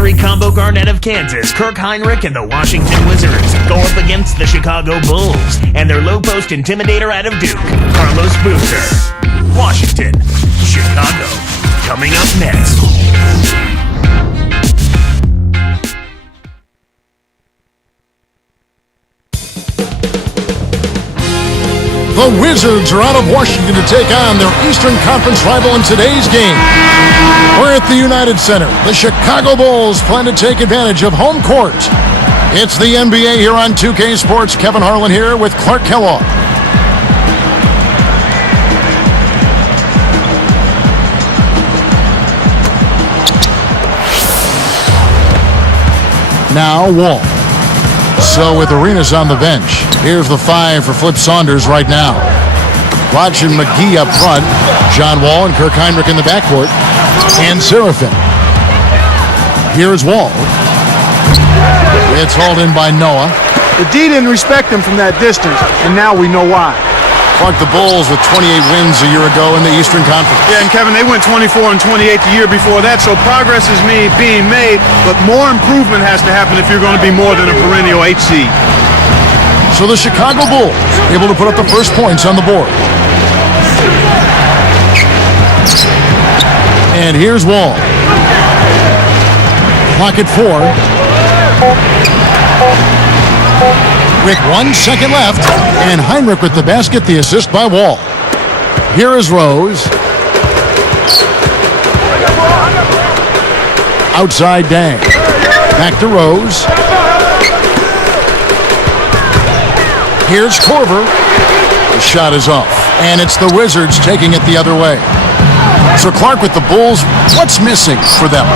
6'3" combo guard out of Kansas, Kirk Heinrich and the Washington Wizards go up against the Chicago Bulls and their low-post intimidator out of Duke, Carlos Boozer. Washington, Chicago, coming up next. The Wizards are out of Washington to take on their Eastern Conference rival in today's game. We're at the United Center. The Chicago Bulls plan to take advantage of home court. It's the NBA here on 2K Sports. Kevin Harlan here with Clark Kellogg. Now Wall. So with Arenas on the bench, here's the 5 for Flip Saunders right now. Watching McGee up front, John Wall and Kirk Heinrich in the backcourt, and Serafin. Here's Wall. It's hauled in by Noah. The D didn't respect him from that distance, and now we know why. Clark, the Bulls with 28 wins a year ago in the Eastern Conference. Yeah, and Kevin, they went 24 and 28 the year before that, so progress is being made, but more improvement has to happen if you're going to be more than a perennial 8 seed. So the Chicago Bulls able to put up the first points on the board. And here's Wall. Clock at 4. With 1 second left, and Heinrich with the basket, the assist by Wall. Here is Rose. Outside Dang. Back to Rose. Here's Korver. The shot is off, and it's the Wizards taking it the other way. So Clark, with the Bulls, what's missing for them?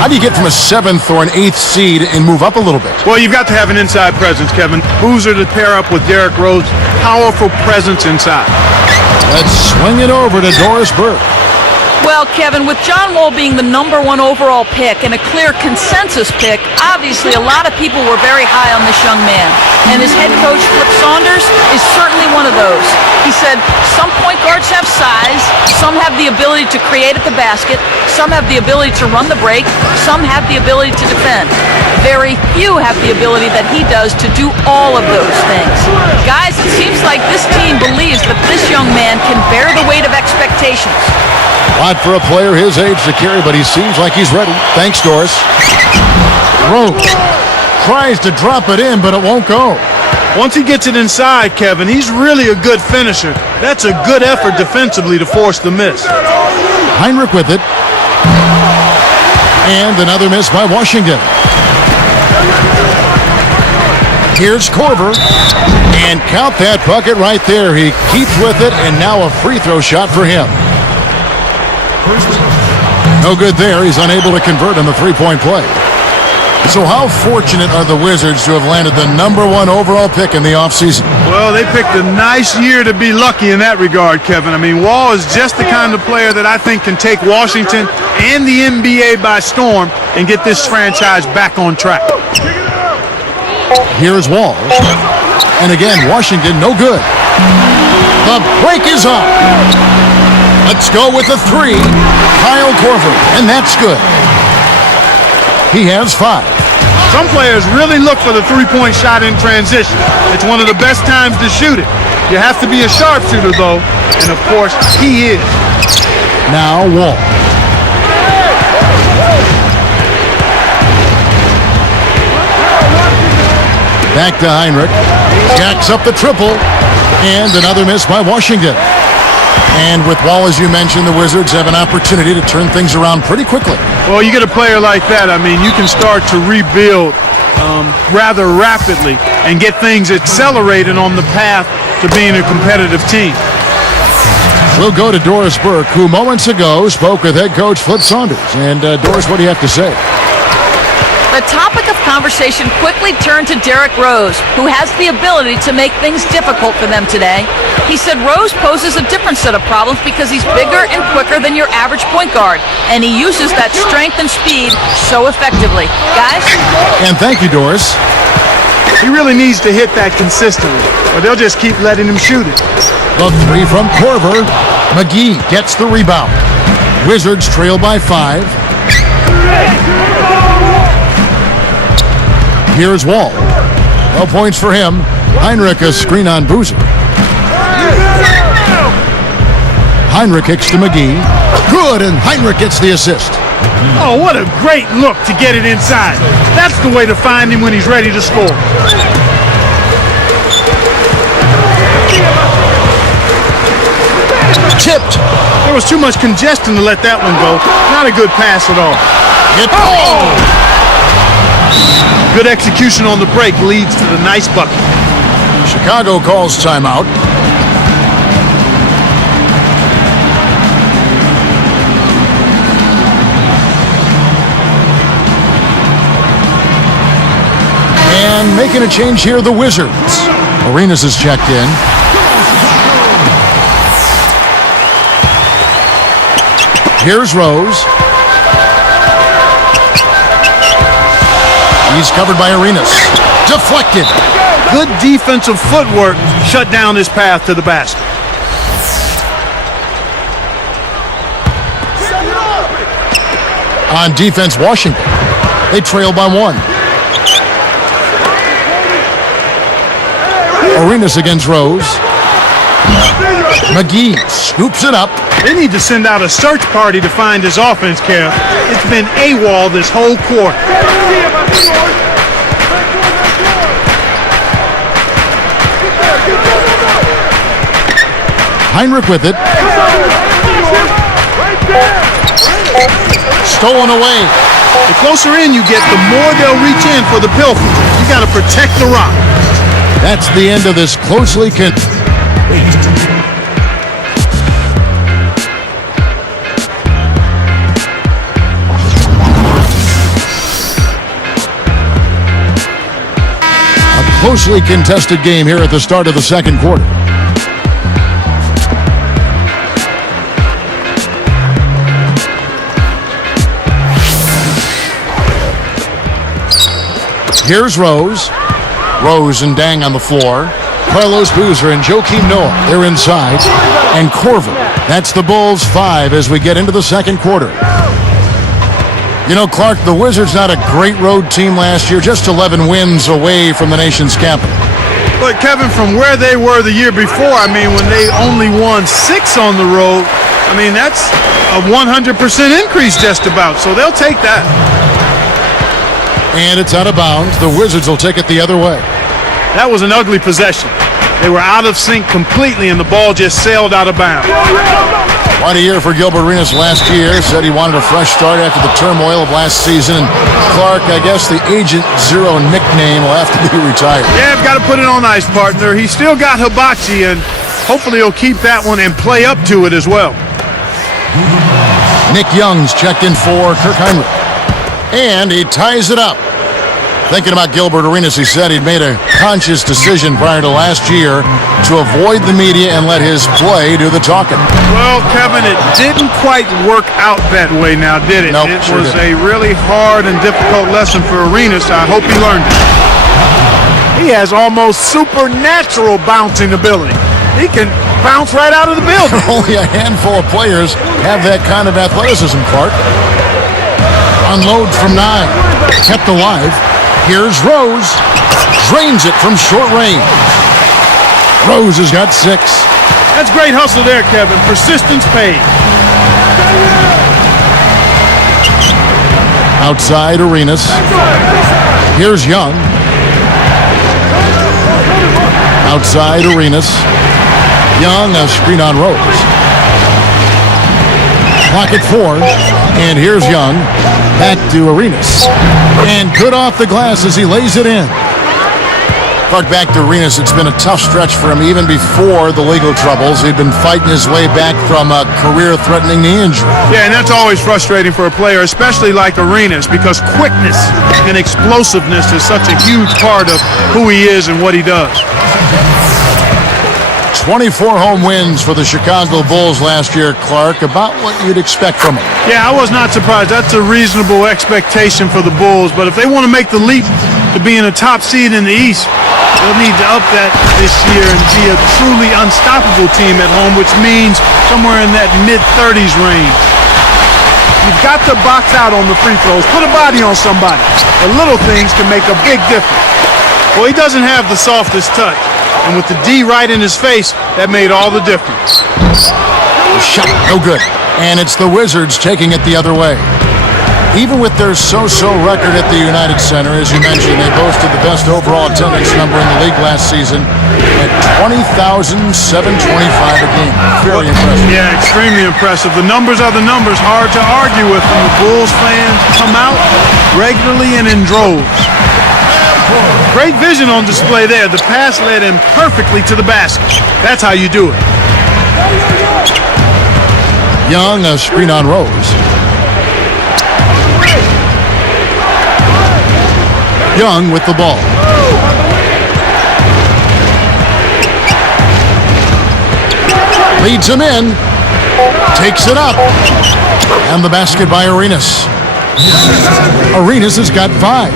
How do you get from a 7th or an 8th seed and move up a little bit? Well, you've got to have an inside presence, Kevin. Boozer to pair up with Derrick Rose. Powerful presence inside. Let's swing it over to Doris Burke. Well, Kevin, with John Wall being the #1 overall pick and a clear consensus pick, obviously a lot of people were very high on this young man. And his head coach, Flip Saunders, is certainly one of those. He said some point guards have size, some have the ability to create at the basket, some have the ability to run the break, some have the ability to defend. Very few have the ability that he does to do all of those things. Guys, it seems like this team believes that this young man can bear the weight of expectations. A lot for a player his age to carry, but he seems like he's ready. Thanks, Doris. Rose tries to drop it in, but it won't go. Once he gets it inside, Kevin, he's really a good finisher. That's a good effort defensively to force the miss. Heinrich with it. And another miss by Washington. Here's Korver. And count that bucket right there. He keeps with it, and now a free throw shot for him. No good there. He's unable to convert on the three-point play. So how fortunate are the Wizards to have landed the #1 overall pick in the offseason? Well, they picked a nice year to be lucky in that regard, Kevin. I mean, Wall is just the kind of player that I think can take Washington and the NBA by storm and get this franchise back on track. Here's Wall. And again, Washington, no good. The break is up. Let's go with the 3. Kyle Korver, and that's good. He has 5. Some players really look for the three-point shot in transition. It's one of the best times to shoot it. You have to be a sharpshooter, though, and of course, he is. Now Wall. Back to Heinrich. Jacks up the triple, and another miss by Washington. And with Wall, as you mentioned, the Wizards have an opportunity to turn things around pretty quickly. Well, you get a player like that, I mean, you can start to rebuild rather rapidly and get things accelerated on the path to being a competitive team. We'll go to Doris Burke, who moments ago spoke with head coach Flip Saunders. And Doris, what do you have to say? The topic of conversation quickly turned to Derrick Rose, who has the ability to make things difficult for them today. He said Rose poses a different set of problems because he's bigger and quicker than your average point guard, and he uses that strength and speed so effectively. Guys? And thank you, Doris. He really needs to hit that consistently, or they'll just keep letting him shoot it. The 3 from Korver. McGee gets the rebound. Wizards trail by 5. Here's Wall. No points for him. Heinrich a screen on Boozer. Heinrich kicks to McGee. Good, and Heinrich gets the assist. Oh, what a great look to get it inside. That's the way to find him when he's ready to score. Tipped. There was too much congestion to let that one go. Not a good pass at all. Good execution on the break leads to the nice bucket. Chicago calls timeout. And making a change here, the Wizards. Arenas is checked in. Here's Rose. He's covered by Arenas. Deflected. Good defensive footwork shut down his path to the basket. On defense, Washington. They trail by 1. Arenas against Rose. McGee scoops it up. They need to send out a search party to find his offense, Kev. It's been AWOL this whole quarter. Heinrich with it. Stolen away. The closer in you get, the more they'll reach in for the pilfer. You got to protect the rock. That's the end of this closely closely contested game here at the start of the second quarter. Here's Rose. Rose and Dang on the floor. Carlos Boozer and Joakim Noah, they're inside. And Corver. That's the Bulls 5 as we get into the second quarter. You know, Clark, the Wizards not a great road team last year, just 11 wins away from the nation's capital. But Kevin, from where they were the year before, I mean, when they only won 6 on the road, I mean, that's a 100% increase just about, so they'll take that. And it's out of bounds. The Wizards will take it the other way. That was an ugly possession. They were out of sync completely, and the ball just sailed out of bounds. Quite a year for Gilbert Arenas last year. Said he wanted a fresh start after the turmoil of last season. And Clark, I guess the Agent Zero nickname will have to be retired. Yeah, I've got to put it on ice, partner. He's still got Hibachi, and hopefully he'll keep that one and play up to it as well. Nick Young's checked in for Kirk Heinrich. And he ties it up. Thinking about Gilbert Arenas, he said he'd made a conscious decision prior to last year to avoid the media and let his play do the talking. Well, Kevin, it didn't quite work out that way now, did it? Nope, it sure was didn't. a really hard and difficult lesson for Arenas. I hope he learned it. He has almost supernatural bouncing ability. He can bounce right out of the building. Only a handful of players have that kind of athleticism, Clark. Unload from 9. Kept alive. Here's Rose. Drains it from short range. Rose has got 6. That's great hustle there, Kevin. Persistence paid. Outside Arenas. Here's Young. Outside Arenas. Young, a screen on Rose. Clock at 4. And here's Young. Back to Arenas. And good off the glass as he lays it in. Clark, back to Arenas. It's been a tough stretch for him even before the legal troubles. He'd been fighting his way back from a career-threatening knee injury. Yeah, and that's always frustrating for a player, especially like Arenas, because quickness and explosiveness is such a huge part of who he is and what he does. 24 home wins for the Chicago Bulls last year, Clark. About what you'd expect from them. Yeah, I was not surprised. That's a reasonable expectation for the Bulls, but if they want to make the leap to being a top seed in the East, they'll need to up that this year and be a truly unstoppable team at home, which means somewhere in that mid-30s range. You've got to box out on the free throws. Put a body on somebody. The little things can make a big difference. Well, he doesn't have the softest touch. And with the D right in his face, that made all the difference. Shot, no good. And it's the Wizards taking it the other way. Even with their so-so record at the United Center, as you mentioned, they boasted the best overall attendance number in the league last season at 20,725 a game. Very impressive. Yeah, extremely impressive. The numbers are the numbers. Hard to argue with them. The Bulls fans come out regularly and in droves. Great vision on display there. The pass led him perfectly to the basket. That's how you do it. Young, a screen on Rose. Young with the ball. Leads him in. Takes it up. And the basket by Arenas. Arenas has got 5.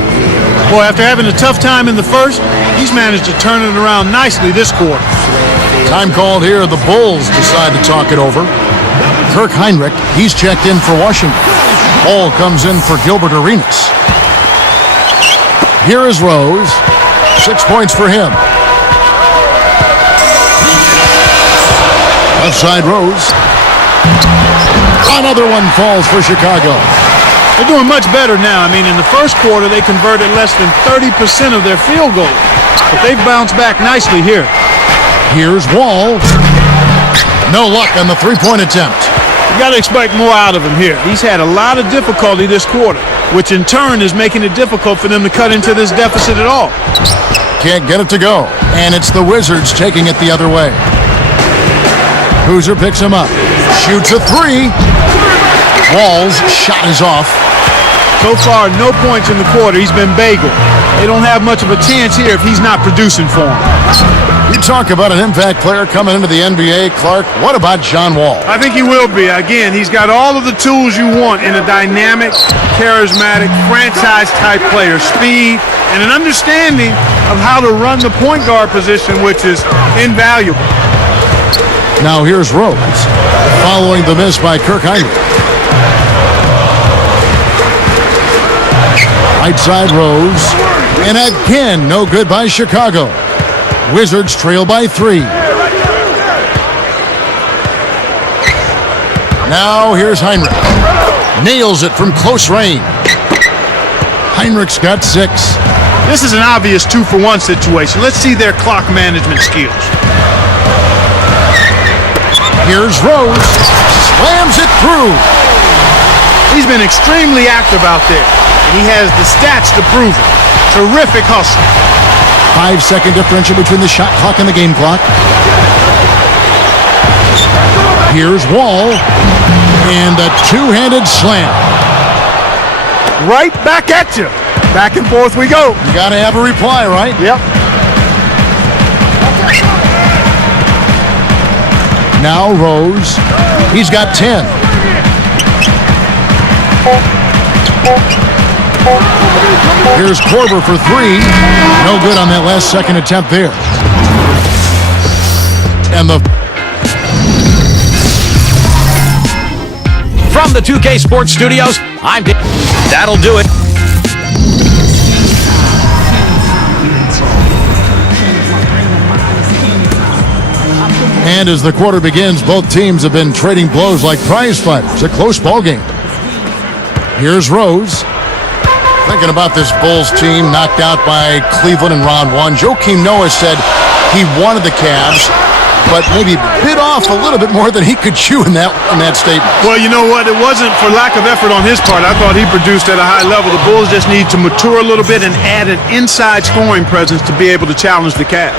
Boy, after having a tough time in the first, he's managed to turn it around nicely this quarter. Time called here. The Bulls decide to talk it over. Kirk Heinrich, he's checked in for Washington. Ball comes in for Gilbert Arenas. Here is Rose. 6 points for him. Left side Rose. Another one falls for Chicago. They're doing much better now. I mean, in the first quarter, they converted less than 30% of their field goals. But they've bounced back nicely here. Here's Wall. No luck on the three-point attempt. You got to expect more out of him here. He's had a lot of difficulty this quarter, which in turn is making it difficult for them to cut into this deficit at all. Can't get it to go. And it's the Wizards taking it the other way. Hoosier picks him up. Shoots a 3. Wall's shot is off. So far, no points in the quarter. He's been bagel. They don't have much of a chance here if he's not producing for them. You talk about an impact player coming into the NBA, Clark. What about John Wall? I think he will be. Again, he's got all of the tools you want in a dynamic, charismatic, franchise-type player. Speed and an understanding of how to run the point guard position, which is invaluable. Now here's Rose, following the miss by Kirk Heinrich. Right side Rose, and again, no good by Chicago. Wizards trail by 3. Now here's Heinrich. Nails it from close range. Heinrich's got 6. This is an obvious 2-for-1 situation. Let's see their clock management skills. Here's Rose. Slams it through. He's been extremely active out there. And he has the stats to prove it. Terrific hustle. 5-second differential between the shot clock and the game clock. Here's Wall. And a two-handed slam. Right back at you. Back and forth we go. You got to have a reply, right? Yep. Now Rose. He's got 10. Here's Korver for 3. No good on that last second attempt there. And From the 2K Sports Studios, I'm Dave. That'll do it. And as the quarter begins, both teams have been trading blows like prize fighters. A close ball game. Here's Rose. Thinking about this Bulls team knocked out by Cleveland in round 1. Joakim Noah said he wanted the Cavs, but maybe bit off a little bit more than he could chew in that statement. Well, you know what? It wasn't for lack of effort on his part. I thought he produced at a high level. The Bulls just need to mature a little bit and add an inside scoring presence to be able to challenge the Cavs.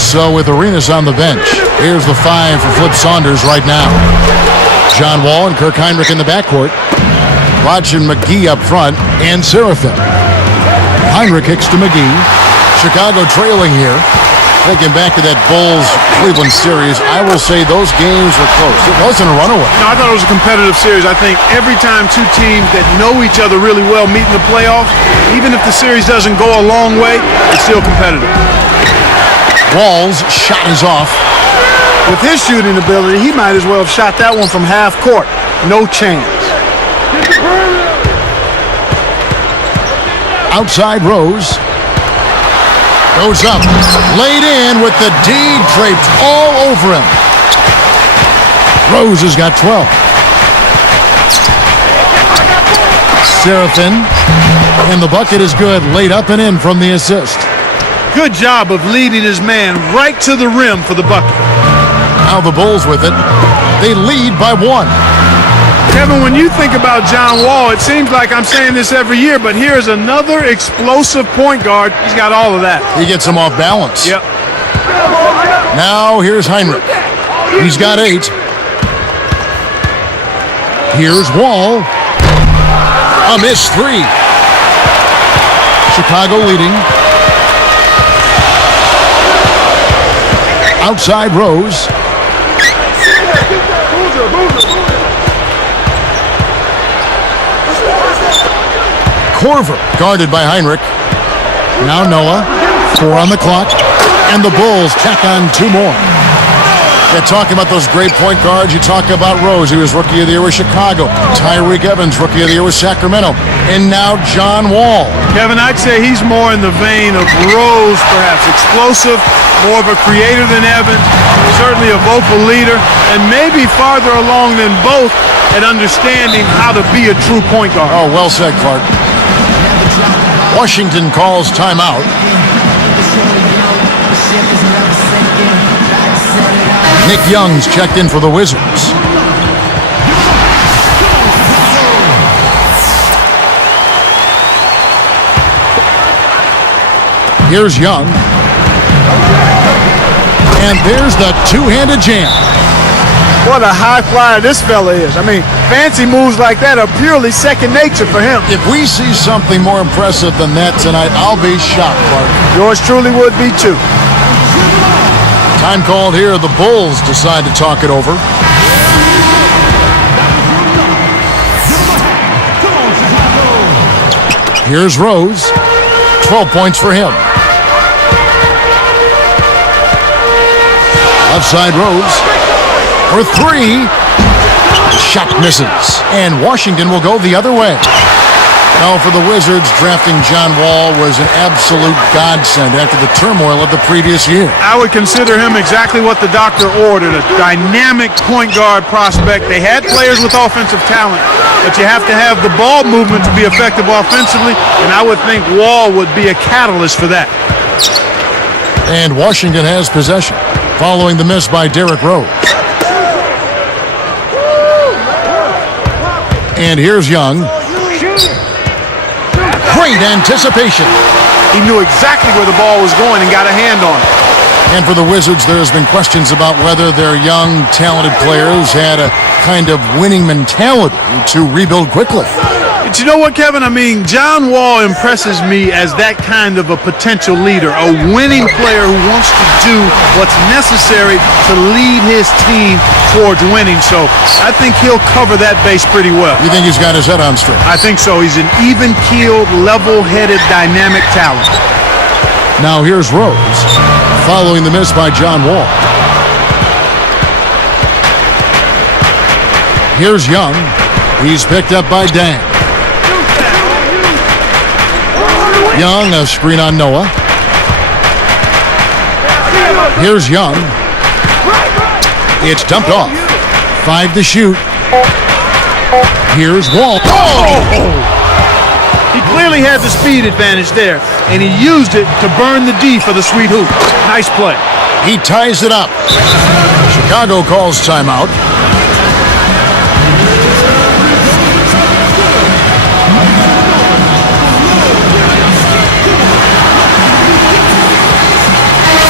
So with Arenas on the bench, here's the 5 for Flip Saunders right now. John Wall and Kirk Heinrich in the backcourt. Lodge and McGee up front, and Serafin. Heinrich kicks to McGee. Chicago trailing here. Thinking back to that Bulls-Cleveland series, I will say those games were close. It wasn't a runaway. No, I thought it was a competitive series. I think every time two teams that know each other really well meet in the playoffs, even if the series doesn't go a long way, it's still competitive. Wall's shot is off. With his shooting ability, he might as well have shot that one from half court. No chance. Outside Rose. Goes up. Laid in with the D draped all over him. Rose has got 12. Seraphin. And the bucket is good. Laid up and in from the assist. Good job of leading his man right to the rim for the bucket. Now the Bulls with it. They lead by 1. Kevin, when you think about John Wall, it seems like I'm saying this every year, but here's another explosive point guard. He's got all of that. He gets him off balance. Yep. Now here's Heinrich. He's got 8. Here's Wall. A missed 3. Chicago leading. Outside Rose. Korver guarded by Heinrich. Now Noah. 4 on the clock. And the Bulls check on 2 more. You're talking about those great point guards. You talk about Rose. He was Rookie of the Year with Chicago. Tyreek Evans, Rookie of the Year with Sacramento. And now John Wall. Kevin, I'd say he's more in the vein of Rose, perhaps. Explosive, more of a creator than Evans. Certainly a vocal leader. And maybe farther along than both at understanding how to be a true point guard. Oh, well said, Clark. Washington calls timeout. Nick Young's checked in for the Wizards. Here's Young. And there's the two-handed jam. What a high flyer this fella is. I mean, fancy moves like that are purely second nature for him. If we see something more impressive than that tonight, I'll be shocked, Clark. Yours truly would be too. Time called here. The Bulls decide to talk it over. Here's Rose. 12 points for him. Outside Rose. For 3. Shot misses. And Washington will go the other way. Now for the Wizards, drafting John Wall was an absolute godsend after the turmoil of the previous year. I would consider him exactly what the doctor ordered, a dynamic point guard prospect. They had players with offensive talent, but you have to have the ball movement to be effective offensively, and I would think Wall would be a catalyst for that. And Washington has possession, following the miss by Derrick Rose. And here's Young. Great anticipation. He knew exactly where the ball was going and got a hand on it. And for the Wizards, there's been questions about whether their young, talented players had a kind of winning mentality to rebuild quickly. But you know what, Kevin? I mean, John Wall impresses me as that kind of a potential leader, a winning player who wants to do what's necessary to lead his team towards winning. So I think he'll cover that base pretty well. You think he's got his head on straight? I think so. He's an even-keeled, level-headed, dynamic talent. Now here's Rose, following the miss by John Wall. Here's Young. He's picked up by Dang. Young, a screen on Noah. Here's Young. It's dumped off. 5 to shoot. Here's Wall. Oh! He clearly had the speed advantage there, and he used it to burn the D for the sweet hoop. Nice play. He ties it up. Chicago calls timeout.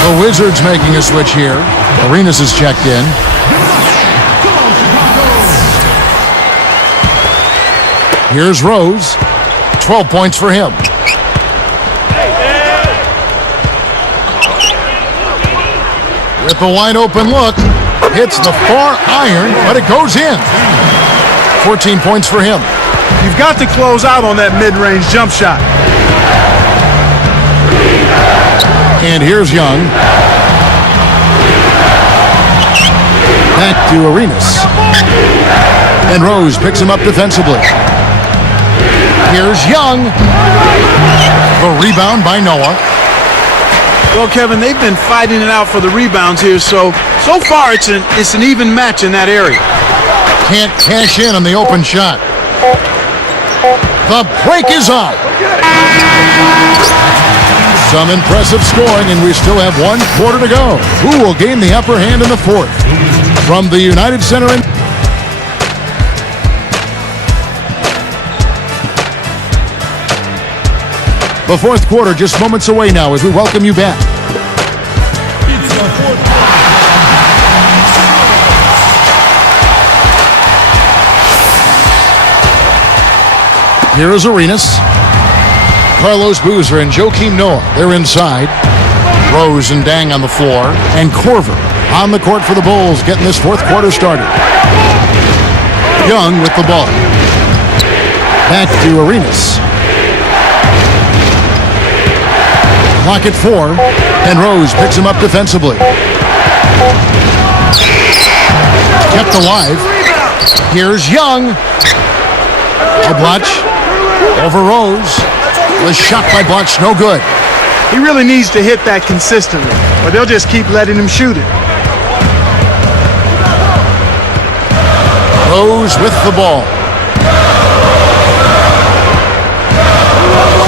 The Wizards making a switch here. Arenas is checked in. Here's Rose. 12 points for him. With the wide open look. Hits the far iron, but it goes in. 14 points for him. You've got to close out on that mid-range jump shot. And here's Young. Back to Arenas. And Rose picks him up defensively. Here's Young. The rebound by Noah. Well, Kevin, they've been fighting it out for the rebounds here, so far it's an even match in that area. Can't cash in on the open shot. The break is on. Some impressive scoring, and we still have 1 quarter to go. Who will gain the upper hand in the fourth? From the United Center. The fourth quarter just moments away now as we welcome you back. Here is Arenas. Carlos Boozer and Joakim Noah, they're inside. Rose and Dang on the floor. And Corver on the court for the Bulls, getting this fourth quarter started. Young with the ball. Back to Arenas. Clock at 4, and Rose picks him up defensively. Kept alive. Here's Young. A Blotch over Rose. The shot by Blotch, no good. He really needs to hit that consistently, or they'll just keep letting him shoot it. Rose with the ball.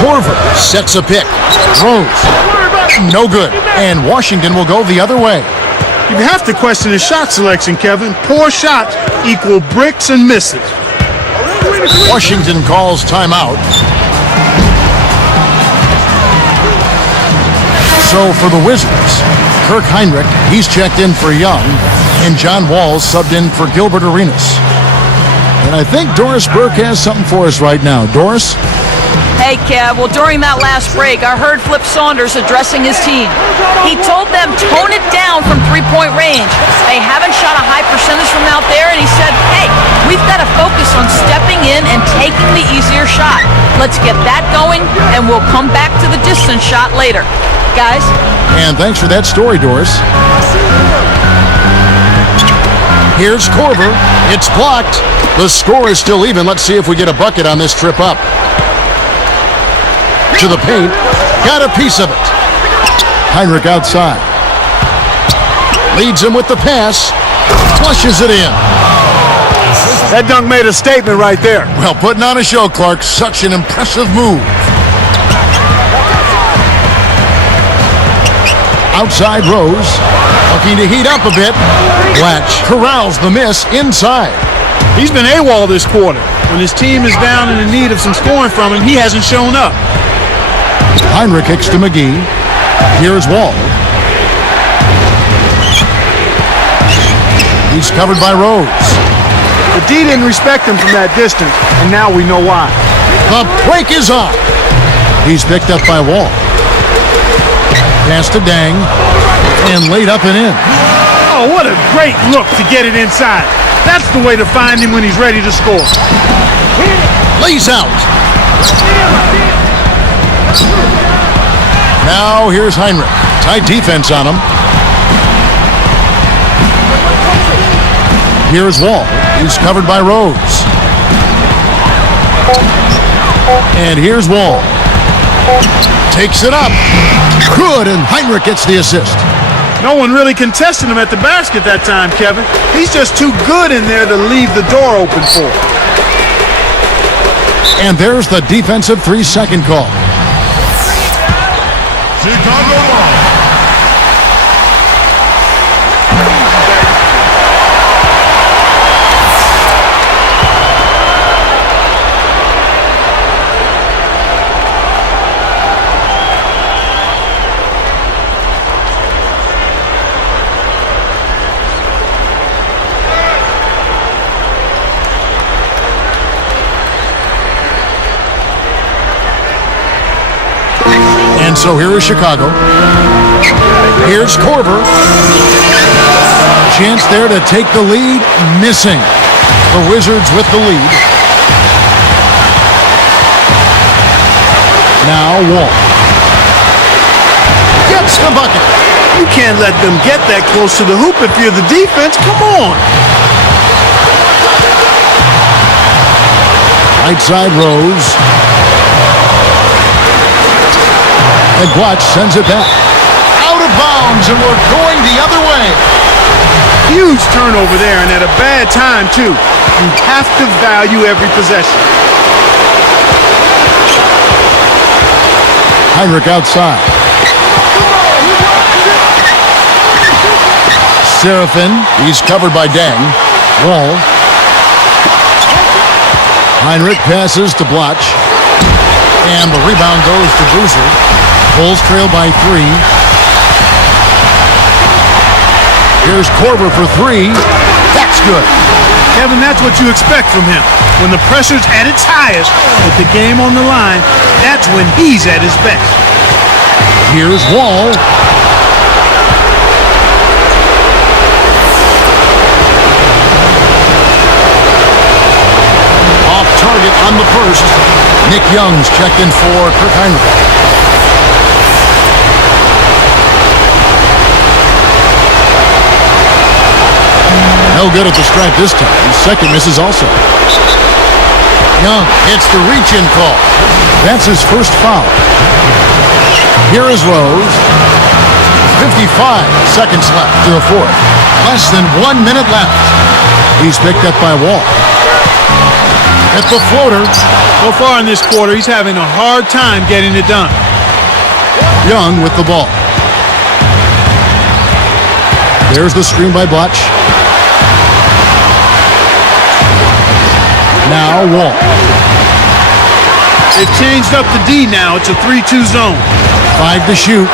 Corver sets a pick. Rose, no good. And Washington will go the other way. You have to question his shot selection, Kevin. Poor shots equal bricks and misses. Washington calls timeout. So for the Wizards, Kirk Heinrich, he's checked in for Young, and John Walls subbed in for Gilbert Arenas. And I think Doris Burke has something for us right now. Doris? Hey, Kev. Well, during that last break, I heard Flip Saunders addressing his team. He told them tone it down from three-point range. They haven't shot a high percentage from out there, and he said, hey, we've got to focus on stepping in and taking the easier shot. Let's get that going, and we'll come back to the distance shot later. Guys? And thanks for that story, Doris. Here's Corver. It's blocked. The score is still even. Let's see if we get a bucket on this trip up. To the paint. Got a piece of it. Heinrich outside. Leads him with the pass. Flushes it in. That dunk made a statement right there. Well, putting on a show, Clark. Such an impressive move. Outside Rose. Looking to heat up a bit. Blatch corrals the miss inside. He's been AWOL this quarter. When his team is down and in need of some scoring from him, he hasn't shown up. Heinrich kicks to McGee. Here's Wall. He's covered by Rose. The D didn't respect him from that distance, and now we know why. The break is on. He's picked up by Wall. Pass to Dang. And laid up and in. Oh, what a great look to get it inside. That's the way to find him when he's ready to score. Lays out. Now here's Heinrich. Tight defense on him. Here's Wall. He's covered by Rose. And here's Wall. Takes it up. Good, and Heinrich gets the assist. No one really contested him at the basket that time, Kevin. He's just too good in there to leave the door open for him. And there's the defensive 3-second call. Chicago ball. And so here is Chicago. Here's Corver. Chance there to take the lead. Missing. The Wizards with the lead. Now Wall. Gets the bucket. You can't let them get that close to the hoop if you're the defense. Come on. Right side Rose. And Blatch sends it back. Out of bounds, and we're going the other way. Huge turnover there, and at a bad time, too. You have to value every possession. Heinrich outside. Serafin, he's covered by Deng. Wall. Heinrich passes to Blatch. And the rebound goes to Boozer. Bulls trail by 3. Here's Korver for 3. That's good. Kevin, that's what you expect from him. When the pressure's at its highest, with the game on the line, that's when he's at his best. Here's Wall. Off target on the first. Nick Young's checked in for Kirk Heinrich. No good at the stripe this time. Second misses also. Young hits the reach-in call. That's his first foul. Here is Rose. 55 seconds left to the fourth. Less than 1 minute left. He's picked up by Wall. At the floater. So far in this quarter, he's having a hard time getting it done. Young with the ball. There's the screen by Blatch. Now Wall. They've changed up the D now. It's a 3-2 zone. 5 to shoot.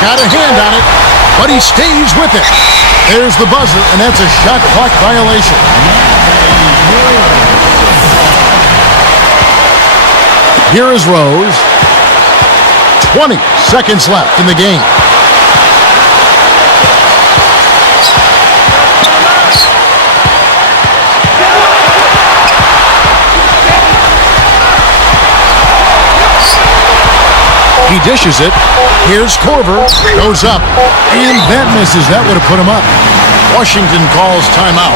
Got a hand on it, but he stays with it. There's the buzzer, and that's a shot clock violation. Here is Rose. 20 seconds left in the game. He dishes it. Here's Korver. Goes up. And that misses. That would have put him up. Washington calls timeout.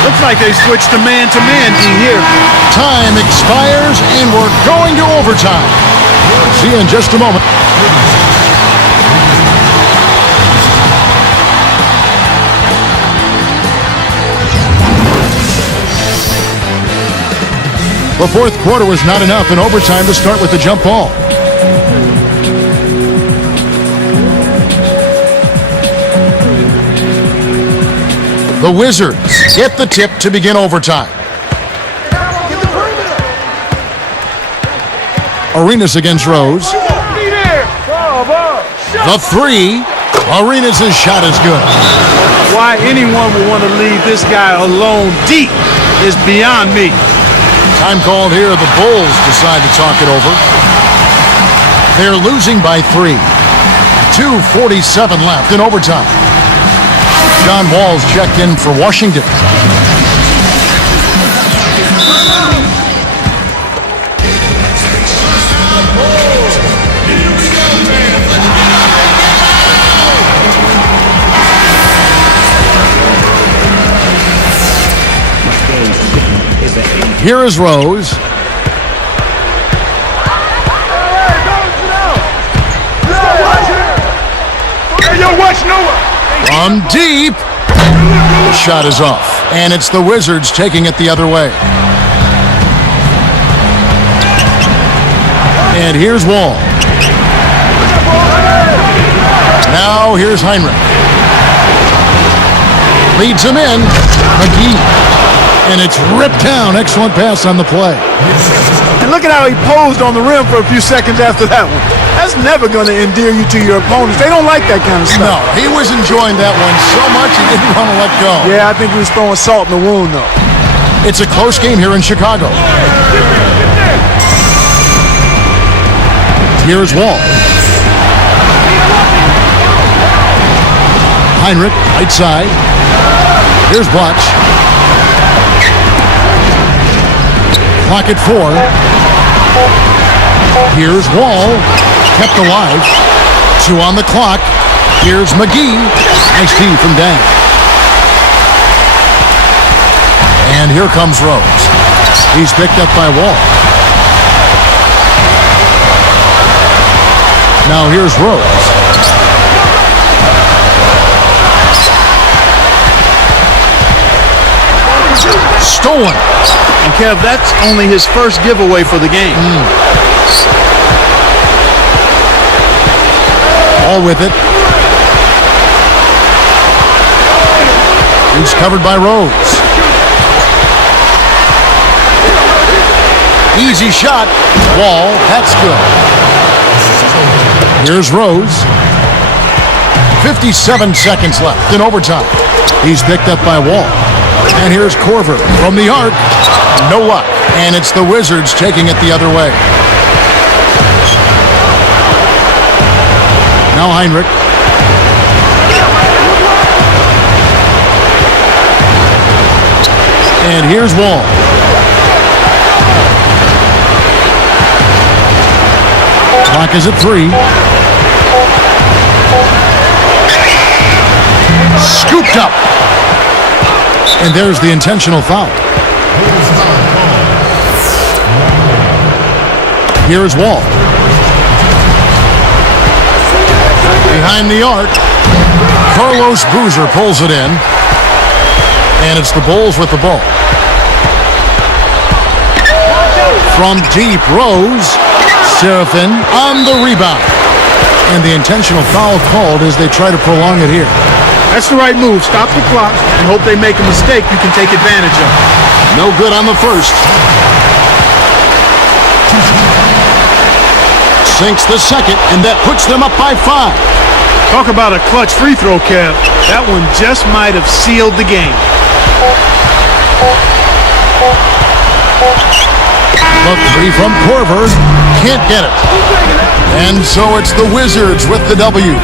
Looks like they switched to man-to-man D here. Time expires, and we're going to overtime. See you in just a moment. The fourth quarter was not enough in overtime to start with the jump ball. The Wizards get the tip to begin overtime. Arenas against Rose. The 3. Arenas' shot is good. Why anyone would want to leave this guy alone deep is beyond me. Time called here. The Bulls decide to talk it over. They're losing by 3. 2:47 left in overtime. John Wall's checked in for Washington. Here is Rose. From deep. The shot is off. And it's the Wizards taking it the other way. And here's Wall. Now here's Heinrich. Leads him in. McGee. And it's ripped down. Excellent pass on the play. And look at how he posed on the rim for a few seconds after that one. That's never going to endear you to your opponents. They don't like that kind of stuff. No, he was enjoying that one so much he didn't want to let go. Yeah, I think he was throwing salt in the wound, though. It's a close game here in Chicago. Here's Wall. Heinrich, right side. Here's Blatch. Clock at 4. Here's Wall. Kept alive. 2 on the clock. Here's McGee. Nice D from Dan. And here comes Rose. He's picked up by Wall. Now here's Rose. Stolen. And Kev, that's only his first giveaway for the game. All with it. He's covered by Rose. Easy shot. Wall. That's good. Here's Rose. 57 seconds left in overtime. He's picked up by Wall. And here's Korver from the arc. No luck. And it's the Wizards taking it the other way. Now Heinrich. And here's Wall. Clock is at 3. Scooped up. And there's the intentional foul. Here's Wall. Behind the arc. Carlos Boozer pulls it in. And it's the Bulls with the ball. From deep, Rose. Serafin on the rebound. And the intentional foul called as they try to prolong it here. That's the right move. Stop the clock and hope they make a mistake you can take advantage of. No good on the first. Sinks the second, and that puts them up by 5. Talk about a clutch free throw, Kev. That one just might have sealed the game. The 3 from Korver. Can't get it. And so it's the Wizards with the W.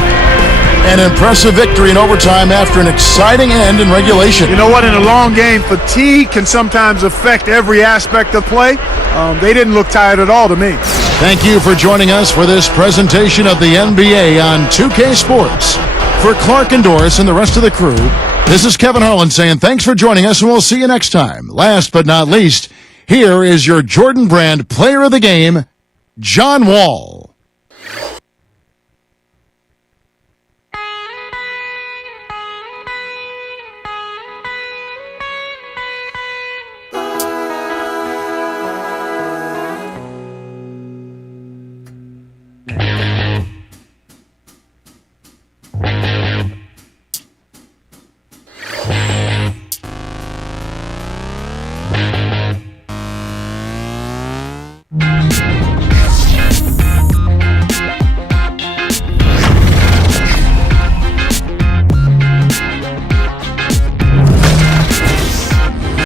An impressive victory in overtime after an exciting end in regulation. You know what? In a long game, fatigue can sometimes affect every aspect of play. They didn't look tired at all to me. Thank you for joining us for this presentation of the NBA on 2K Sports. For Clark and Doris and the rest of the crew, this is Kevin Harlan saying thanks for joining us, and we'll see you next time. Last but not least, here is your Jordan Brand Player of the Game, John Wall.